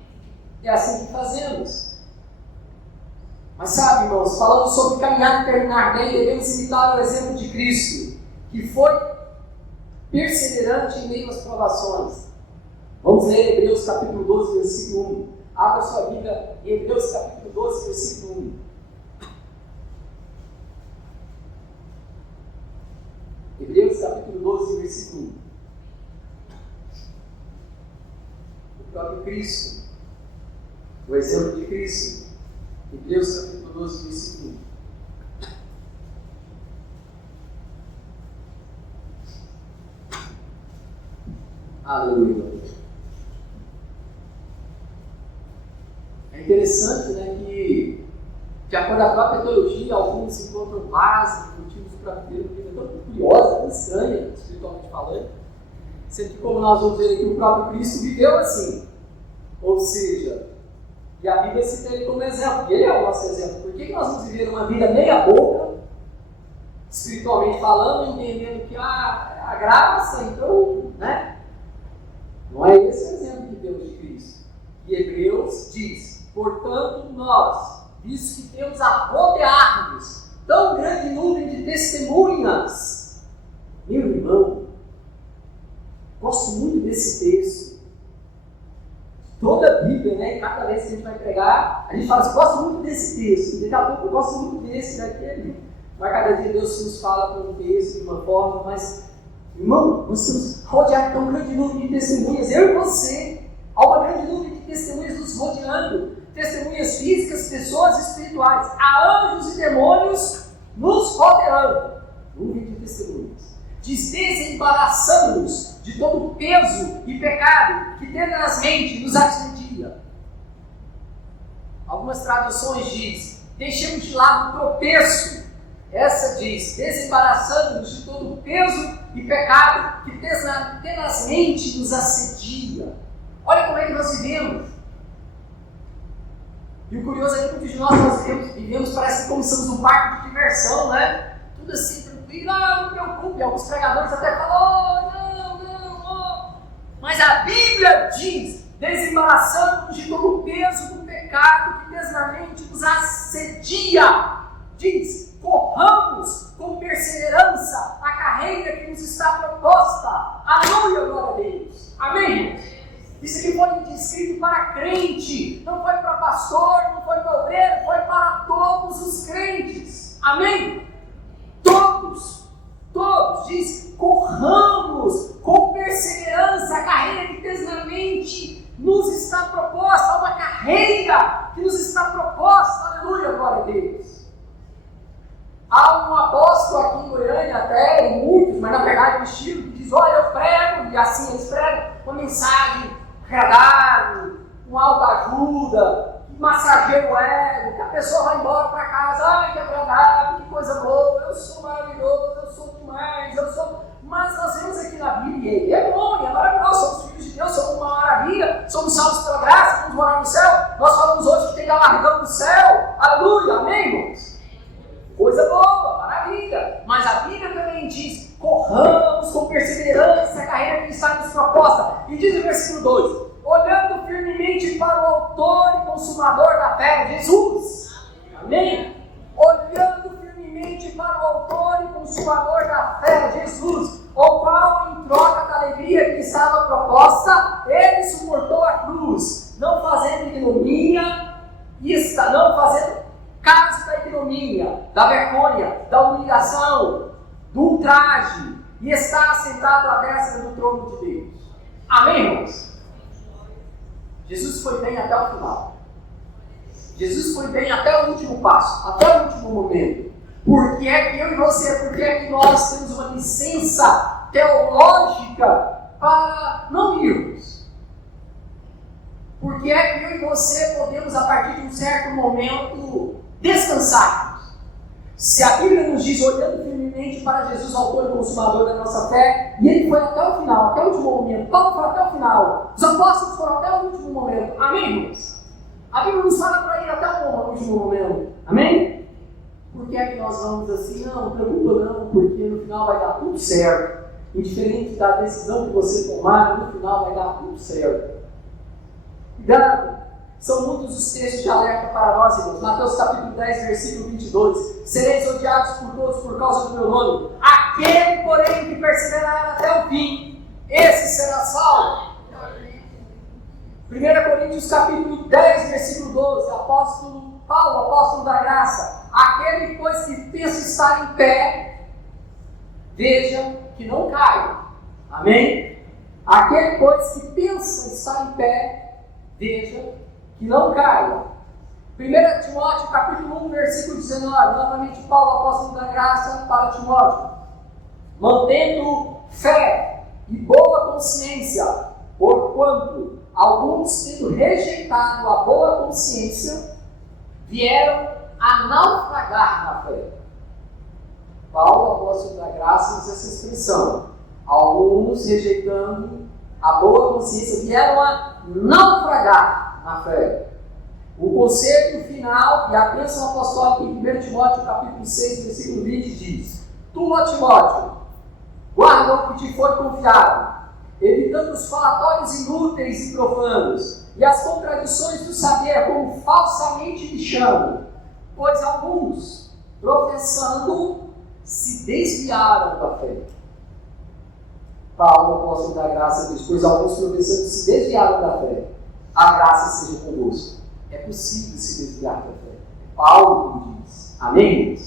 É assim que fazemos. Mas sabe, irmãos, falando sobre caminhar e terminar bem, devemos imitar o exemplo de Cristo, que foi perseverante em meio às provações. Vamos ler Hebreus capítulo 12, versículo 1. Abra sua Bíblia em Hebreus capítulo 12, versículo 1. Hebreus capítulo 12, versículo 1. O próprio Cristo, o exemplo de Cristo. Hebreus capítulo 12, versículo 1. Aleluia. É interessante, né, que de acordo com a própria teologia, alguns encontram base, motivos para viver uma vida tão curiosa, tão estranha, espiritualmente falando. Sendo que, como nós vamos ver aqui, o próprio Cristo viveu assim. Ou seja, e a Bíblia cita ele como exemplo, e ele é o nosso exemplo. Por que nós vamos viver uma vida meia boca, espiritualmente falando, entendendo que a graça, então, né? Não é esse o exemplo de Deus de Cristo. E Hebreus diz: portanto, nós, visto que temos a rodear-nos tão grande nuvem de testemunhas. Meu irmão, gosto muito desse texto. Toda a Bíblia, né? Cada vez que a gente vai pregar, a gente fala assim: gosto muito desse texto. Daqui a pouco eu gosto muito desse, daquele. Mas cada dia Deus nos fala por um texto, de uma forma, mas, irmão, nós estamos rodeados de tão grande nuvem de testemunhas. Eu e você, há uma grande nuvem de testemunhas nos rodeando. Testemunhas físicas, pessoas espirituais. Há anjos e demônios nos rodeando. Nuvem de testemunhas. Diz: desembaraçando-nos de todo o peso e pecado que tenazmente nos assedia. Algumas traduções diz: deixemos de lado o tropeço. Essa diz: desembaraçando-nos de todo o peso e pecado que tenazmente nos assedia. Olha como é que nós vivemos. E o curioso é que muitos de nós vivemos parece como estamos num parque de diversão, né? Tudo assim, tranquilo, não preocupe. Alguns pregadores até falam: não. Mas a Bíblia diz: desembaraçando-nos de todo o peso do pecado que tenazmente nos assedia. Diz: corramos com perseverança a carreira que nos está proposta. Aleluia, glória a Deus. Amém? Isso aqui foi escrito para crente, não foi para pastor, não foi para obreiro, foi para todos os crentes. Amém? Todos, diz, corramos com perseverança a carreira que eternamente nos está proposta, uma carreira que nos está proposta, aleluia, glória a Deus. Há um apóstolo aqui em Goiânia, até muitos, mas na verdade o estilo que diz, olha, eu prego, e assim eles pregam, uma mensagem agradável, uma autoajuda, que massageia o ego, que a pessoa vai embora para casa, ai que agradável, que coisa boa, eu sou maravilhoso, eu sou demais, eu sou... Mas nós vemos aqui na Bíblia, e é bom, e é maravilhoso, somos filhos de Deus, somos uma maravilha, somos salvos pela graça, vamos morar no céu. Nós falamos hoje que tem galardão no céu, aleluia, amém, irmãos? Coisa boa, maravilha, mas a Bíblia também diz, corramos com perseverança a carreira que está nos proposta. E diz o versículo 2, olhando firmemente para o autor e consumador da fé, Jesus. Amém? Olhando firmemente para o autor e consumador da fé, Jesus, o qual, em troca da alegria que lhe estava proposta, ele suportou a cruz, não fazendo ignomínia, não fazendo caso da ignomínia, da vergonha, da humilhação, do ultraje, e está assentado à destra do trono de Deus. Amém, irmãos? Jesus foi bem até o final. Jesus foi bem até o último passo, até o último momento. Por que é que eu e você, por que é que nós temos uma licença teológica para não irmos? Por que é que eu e você podemos, a partir de um certo momento, descansarmos? Se a Bíblia nos diz, olhando firmemente para Jesus, autor e consumador da nossa fé, e ele foi até o final, até o último momento, Paulo foi até o final, os apóstolos foram até o último momento, amém, irmãos? A Bíblia nos fala para ir até o último momento, amém? Por que é que nós vamos assim? Não preocupa não, porque no final vai dar tudo certo, indiferente da decisão que você tomar, no final vai dar tudo certo. Cuidado! São muitos os textos de alerta para nós, irmãos. Mateus capítulo 10, versículo 22. Sereis odiados por todos por causa do meu nome. Aquele, porém, que perseverar até o fim, esse será salvo. 1 Coríntios capítulo 10, versículo 12. Apóstolo Paulo, apóstolo da graça. Aquele, pois, que pensa estar em pé, veja que não caia. Amém? Aquele, pois, que pensa estar em pé, veja que não caia. 1 Timóteo capítulo 1, versículo 19, novamente Paulo, apóstolo da graça, para Timóteo. Mantendo fé e boa consciência, porquanto alguns, tendo rejeitado a boa consciência, vieram a naufragar na fé. Paulo, apóstolo da graça, usa essa expressão. Alguns, rejeitando a boa consciência, vieram a naufragar na fé. O conselho final e a bênção apostólica em 1 Timóteo capítulo 6, versículo 20 diz: Tu, ó Timóteo, guarda o que te foi confiado, evitando os falatórios inúteis e profanos, e as contradições do saber, como falsamente lhe chamam, pois alguns, professando, se desviaram da fé. Paulo, apóstolo da graça, diz: pois alguns professando se desviaram da fé. A graça seja convosco. É possível se desviar da fé. É Paulo que diz. Amém?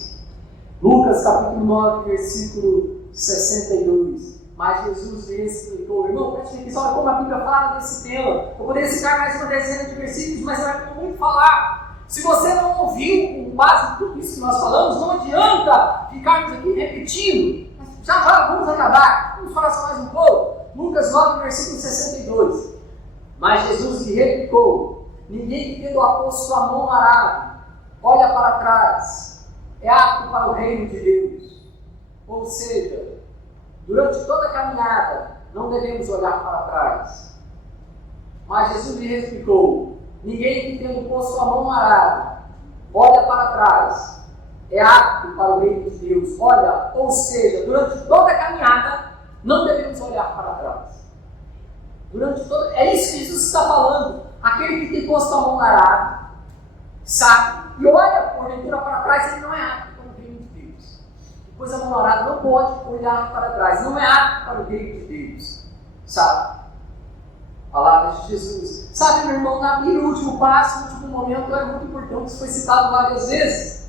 Lucas capítulo 9, versículo 62. Mas Jesus lhe explicou. Irmão, preste atenção, olha como a Bíblia fala desse tema. Eu poderia citar mais uma dezena de versículos, mas não é muito falar. Se você não ouviu com base em tudo isso que nós falamos, não adianta ficarmos aqui repetindo. Já vamos acabar. Vamos falar só mais um pouco. Lucas 9, versículo 62. Mas Jesus lhe replicou: ninguém que tendo aposto sua mão no arado, olha para trás, é apto para o reino de Deus. Ou seja, durante toda a caminhada, não devemos olhar para trás. Mas Jesus lhe replicou: ninguém que tendo posto sua mão no arado, olha para trás, é apto para o reino de Deus. Olha, ou seja, durante toda a caminhada, não devemos olhar para trás. É isso que Jesus está falando. Aquele que tem posto a mão no arado, sabe, e olha porventura para trás, ele não é apto para o reino de Deus. Pois a mão no arado não pode olhar para trás, não é apto para o reino de Deus, sabe. Palavras de Jesus. Sabe, meu irmão, na Bíblia, o último passo, o último momento é muito importante, isso foi citado várias vezes.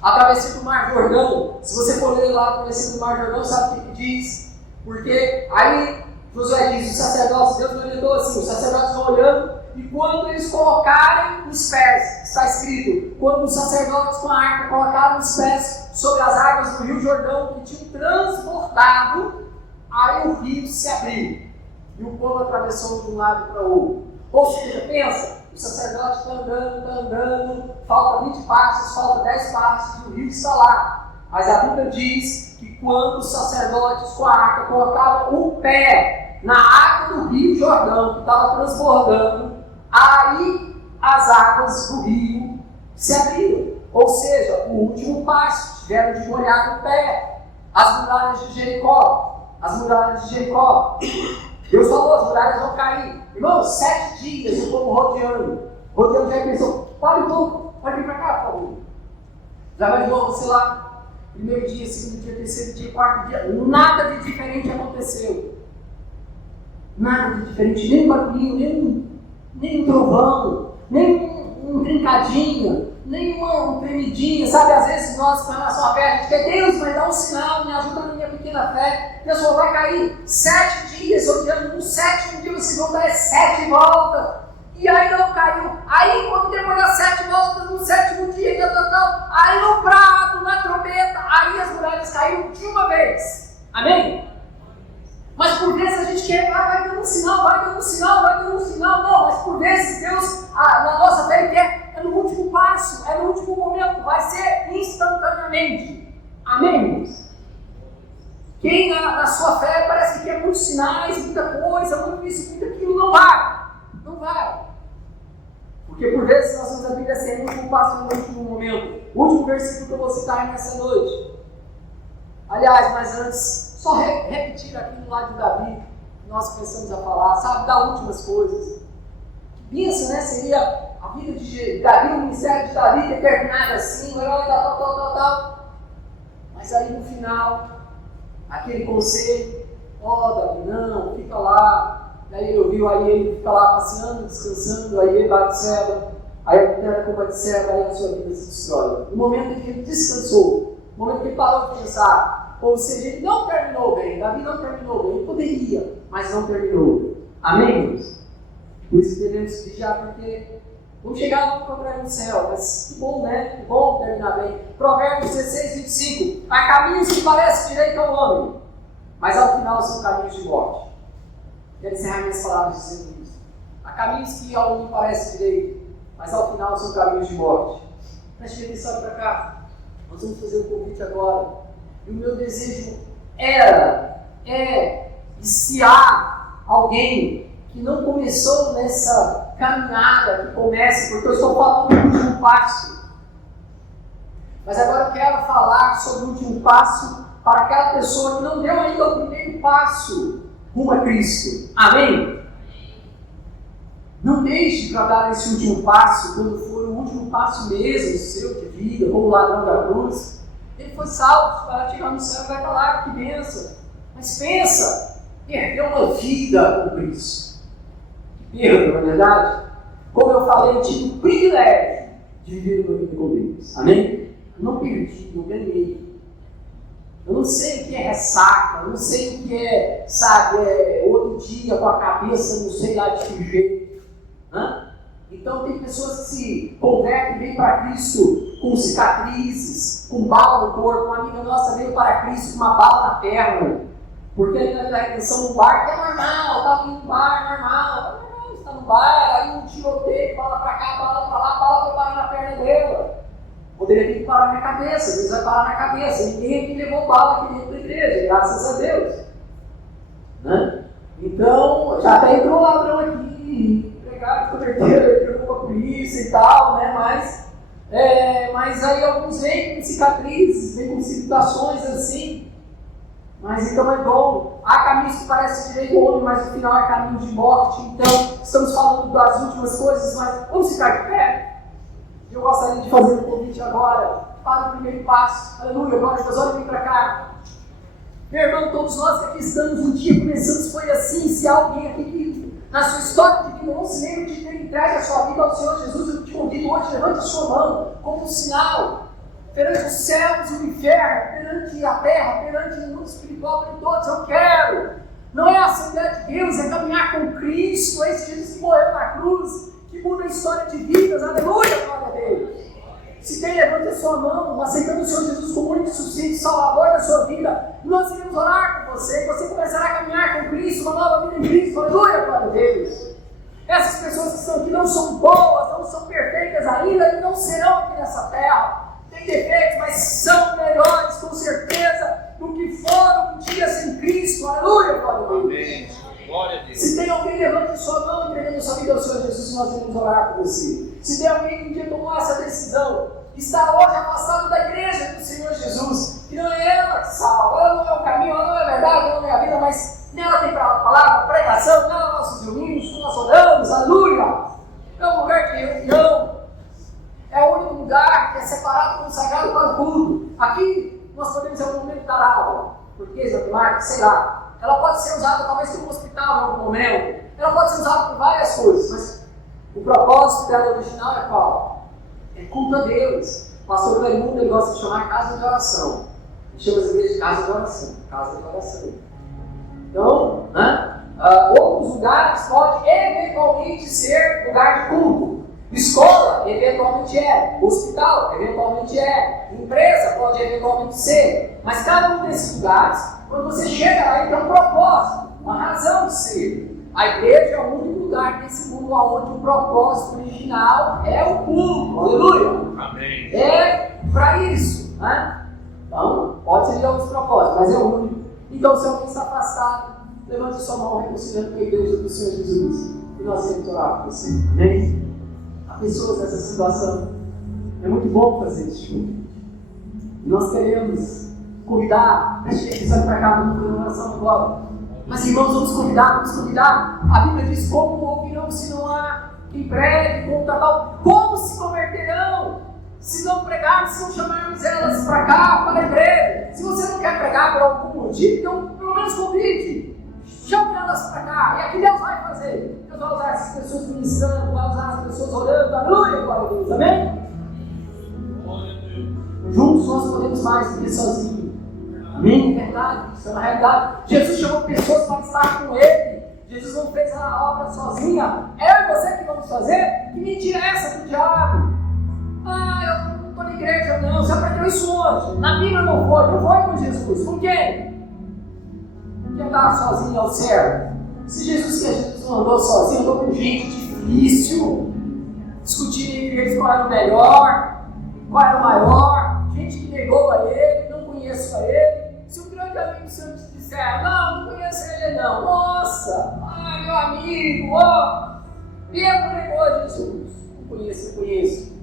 A travessia do Mar Jordão, se você for ler lá a travessia do Mar Jordão, sabe o que diz? Porque aí Josué diz, os sacerdotes, Deus orientou assim, os sacerdotes vão olhando, e quando eles colocarem os pés, está escrito, quando os sacerdotes com a arca colocaram os pés sobre as águas do Rio Jordão, que tinham transbordado, aí o rio se abriu. E o povo atravessou de um lado para o outro. Ou seja, pensa, o sacerdote está andando, falta 20 passos, falta 10 passos, e o rio está lá. Mas a Bíblia diz que quando os sacerdotes com a arca colocavam o pé na água do Rio Jordão, que estava transbordando, aí as águas do rio se abriram. Ou seja, o último passo, tiveram de molhar o pé. As muralhas de Jericó, Deus falou, as muralhas vão cair. Irmão, 7 dias o povo rodeando já pensou, pare um pouco, pode vir para cá, por favor. Já imaginou, sei lá, primeiro dia, segundo dia, terceiro dia, quarto dia, nada de diferente aconteceu. Nada de diferente, nem um barulhinho, nem um trovão, nem uma brincadinha, nem uma tremidinha, sabe? Às vezes nós, com a nossa fé, a gente quer, Deus, vai dar um sinal, me ajuda na minha pequena fé. Deus falou, vai cair 7 dias, odiando, no 7º dia vocês vão dar 7 voltas. E aí não caiu. Aí quando depois das 7 voltas, no 7º dia, aí no prato, na trombeta, aí as muralhas caíram de uma vez. Amém? Mas por vezes a gente quer, vai dando um sinal, não, mas por vezes Deus, na nossa fé, quer, é no último passo, é no último momento, vai ser instantaneamente. Amém, irmãos? Quem na sua fé parece que quer muitos sinais, muita coisa, muito isso, muito aquilo, não vai. Porque por vezes nós vamos a Bíblia assim, é no último passo, no último momento. O último versículo que eu vou citar nessa noite. Aliás, mas antes, só repetir aquilo lá de Davi, que nós começamos a falar, sabe, das últimas coisas. Pensa, né, seria a vida de Davi, o ministério de Davi ter terminado assim, tal. Mas aí no final, aquele conselho, Davi, não, fica lá. Daí ele ouviu, aí ele fica lá passeando, descansando, aí ele Batseba, aí a mulher com Batseba, aí a sua vida se destrói. No momento em que ele descansou, no momento que ele parou de pensar, ou seja, ele não terminou bem, Davi não terminou bem, ele poderia, mas não terminou. Amém, irmãos? Por isso devemos vigiar, porque vamos chegar lá para o céu, mas que bom, né? Que bom terminar bem. Provérbios 16, 25. Há caminhos que parecem direito ao homem, mas ao final são caminhos de morte. Quero encerrar minhas palavras dizendo isso. Há caminhos que ao homem parecem direito, mas ao final são caminhos de morte. Preste atenção para cá. Nós vamos fazer um convite agora. E o meu desejo é de se há alguém que não começou nessa caminhada, que comece, porque eu estou falando do último passo. Mas agora eu quero falar sobre o último passo para aquela pessoa que não deu ainda o primeiro passo rumo a Cristo. Amém? Não deixe para dar esse último passo, quando for o último passo mesmo seu de vida, como o ladrão da cruz. Ele foi salvo, vai chegar no céu e vai estar lá, que bênção. Mas pensa, perdeu uma vida com Cristo. Que perda, não é verdade? Como eu falei, eu tive o privilégio de viver uma vida com Deus. Amém? Eu não perdi, eu ganhei. Eu não sei o que é ressaca, eu não sei o que é, sabe, outro dia com a cabeça, não sei lá de que jeito. Então tem pessoas que se convertem, vêm para Cristo com cicatrizes, com bala no corpo. Uma amiga nossa veio para Cristo com uma bala na perna, porque ali na redenção no bar, que é normal, estava no bar, normal, está no bar, aí um tiroteio, bala para cá, bala para lá, bala foi parar na perna dela. Poderia ter que parar na cabeça, às vezes vai parar na cabeça. Ninguém aqui levou bala aqui dentro da igreja, graças a Deus. Então, já até entrou ladrão aqui, pregado, converteram, entrou com a polícia e tal, né? Mas aí alguns vêm com cicatrizes, vêm com situações assim. Mas então é bom. Há caminhos que parecem direito ao homem, mas no final é caminho de morte. Então, estamos falando das últimas coisas, mas vamos ficar de pé. Eu gostaria de fazer um convite agora para o primeiro passo. Aleluia, glória a Deus, olha, vem para cá. Meu irmão, todos nós que aqui estamos, um dia começamos, foi assim. Se há alguém aqui que na sua história de vida, não se lembre de ter entregue a sua vida ao Senhor Jesus. Eu te convido hoje, levante a sua mão como um sinal perante os céus e o inferno, perante a terra, perante o mundo espiritual, perante todos. Eu quero. Não é a Assembleia de Deus, é caminhar com Cristo, é esse Jesus que morreu na cruz, que muda a história de vidas. Aleluia, glória a Deus. Se tem, levante a sua mão, aceitando o Senhor Jesus como único suficiente Salvador da sua vida, nós iremos orar com você, e você começará a caminhar com Cristo, uma nova vida em Cristo. Aleluia, glória a Deus. Essas pessoas que estão aqui não são boas, não são perfeitas ainda, e não serão aqui nessa terra. Tem defeitos, mas são melhores, com certeza, do que foram um dia sem Cristo. Aleluia, glória a Deus. Amém. Glória a Deus. Se tem alguém, levante sua mão, entregando sua vida ao Senhor Jesus, nós iremos orar com você. Se tem alguém que um dia tomou essa decisão, está hoje afastado da igreja do Senhor Jesus, que não é ela que salva, ela não é o caminho, ela não é a verdade, ela não é a vida, mas nela tem palavra, pregação, nela nossos reunidos, nós oramos, aleluia. É um lugar de reunião, é o único lugar que é separado, consagrado para o culto. Aqui nós podemos em algum momento dar aula, português, matemática, sei lá. Ela pode ser usada talvez como hospital em algum momento, ela pode ser usada por várias coisas, mas o propósito dela original é qual? É culto a Deus. O pastor Raimundo gosta de chamar casa de oração. Ele chama as igrejas de casa de oração. Casa de oração. Então, outros lugares podem eventualmente ser lugar de culto. Escola, eventualmente é. Hospital, eventualmente é. Empresa, pode eventualmente ser. Mas cada um desses lugares, quando você chega lá, tem um propósito, uma razão de ser. A igreja é o único lugar nesse mundo onde o propósito original é o culto. Aleluia! Amém. É para isso. Então, pode ser de outros propósitos, mas é o único. Então, se alguém está afastado, levante sua mão reconciliando com a igreja do Senhor Jesus. E nós vamos orar por você. Amém? Há pessoas nessa situação. É muito bom fazer esse culto. E nós queremos convidar. Deixa ele sair para cá na oração agora. Mas irmãos, vamos convidar. A Bíblia diz: como ouvirão se não há quem pregue, como tal, como se converterão se não pregarmos, se não chamarmos elas para cá, para a igreja. Se você não quer pregar por algum motivo, então pelo menos convide, chame elas para cá. E aqui Deus vai fazer. Deus vai usar essas pessoas ministrando, vai usar as pessoas orando. Aleluia, glória a Deus, amém? Juntos nós podemos mais do que sozinhos. Amém? É verdade, isso é uma realidade. Jesus chamou pessoas para estar com Ele. Jesus não fez a obra sozinha. É você que vamos fazer? Que mentira é essa do diabo? Eu não estou na igreja, não. Você aprendeu isso onde? Na Bíblia não foi com Jesus. Com quem? Que andar sozinho ao céu. Se Jesus não andou sozinho, andou com gente difícil, discutindo entre eles qual era o melhor, qual era o maior, gente que negou a Ele, não conheço a Ele. Se um grande amigo seu te disser: não conheço ele não, nossa, meu amigo, Pedro negou a Jesus. Não conheço.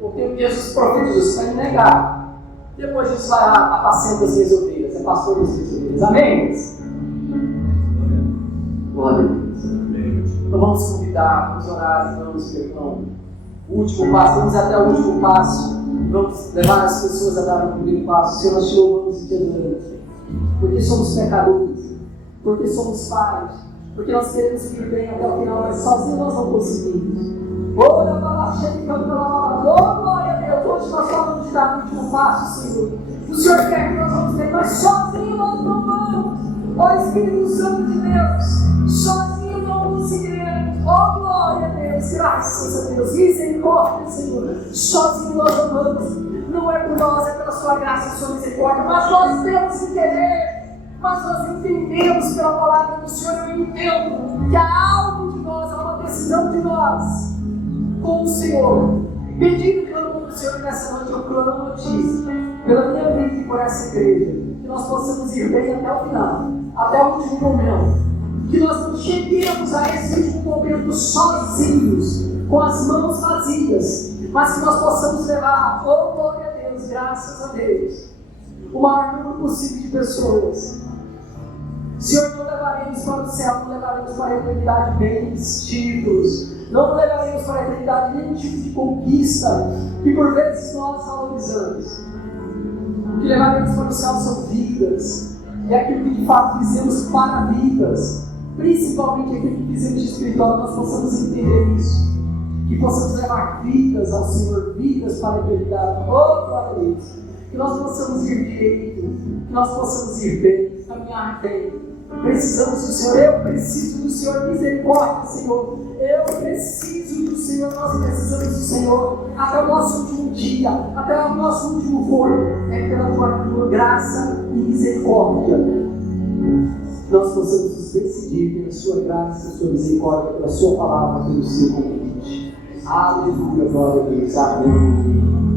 Porque Jesus profeta, Jesus vai me negar. Depois Jesus vai apacenta as minhas ovelhas, é pastor das minhas ovelhas. Amém? Glória a Deus. Então vamos convidar, vamos orar, vamos, meu irmão. O último passo, vamos até o último passo. Vamos levar as pessoas a dar o primeiro passo. Senhor, nós te louvamos e te adoramos. Porque somos pecadores, porque somos falhos, porque nós queremos ir bem até o final, mas sozinhos nós não conseguimos. Glória a Deus, hoje nós falamos de dar o último passo, Senhor. O Senhor quer que nós vamos ter, mas sozinhos nós não vamos. Ó Espírito Santo de Deus, sozinhos não conseguiremos. Ó glória a Deus, graças a Deus, misericórdia, Senhor. Sozinhos nós não vamos. Não é por nós, é pela sua graça e sua misericórdia, mas nós temos que querer, mas nós entendemos pela palavra do Senhor. Eu entendo que há algo de nós, há uma decisão de nós com o Senhor. Pedindo pelo nome do Senhor nessa noite, eu clamo notícia pela minha vida e por essa igreja, que nós possamos ir bem até o final, até o último momento, que nós não cheguemos a esse último momento sozinhos, com as mãos vazias, mas que nós possamos levar, oh glória a Deus, graças a Deus, o maior número possível de pessoas. Senhor, não levaremos para o céu, não levaremos para a eternidade bens, títulos, não levaremos para a eternidade nenhum tipo de conquista que por vezes nós valorizamos. O que levaremos para o céu são vidas, é aquilo que de fato fizemos para vidas, principalmente aqui que fizemos de espiritual, nós possamos entender isso. Que possamos levar vidas ao Senhor, vidas para a eternidade. Oh, glória a Deus. Que nós possamos ir direito, que nós possamos ir bem, caminhar bem. Precisamos do Senhor, eu preciso do Senhor, misericórdia, Senhor. Eu preciso do Senhor, nós precisamos do Senhor. Até o nosso último dia, até o nosso último voo, é pela tua graça e misericórdia. Nós possamos nos decidir pela sua graça, sua misericórdia, pela sua palavra, pelo seu convite. Aleluia, glória a Deus, amém.